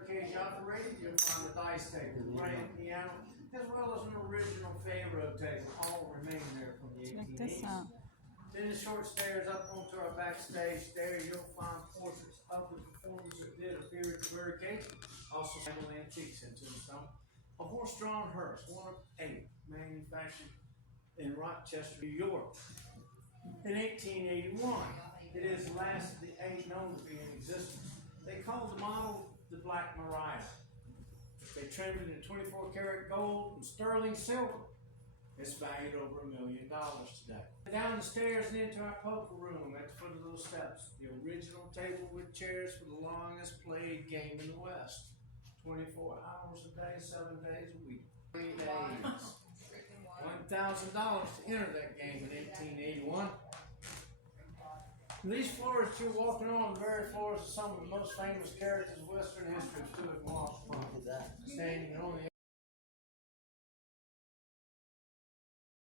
birdcage operated, you'll find a dice table, grand piano, as well as an original Pharaoh table, all remain there from the Check this 1880s. out. Then the short stairs up onto our backstage. There you'll find portraits of the performers that did appear at the birdcage. Also several antiques in Tombstone. A horse-drawn hearse, one of 8, manufactured in Rochester, New York. In 1881, it is the last of the 8 known to be in existence. They called the model the Black Maria. They trimmed it in 24 karat gold and sterling silver. It's valued over $1 million today. Down the stairs and into our poker room at the foot of those steps. The original table with chairs for the longest played game in the West. 24 hours a day, 7 days a week. 3 days. $1,000 to enter that game in 1881. And these floors that you're walking on, the very floors of some of the most famous characters of Western history stood and walked from. Standing on the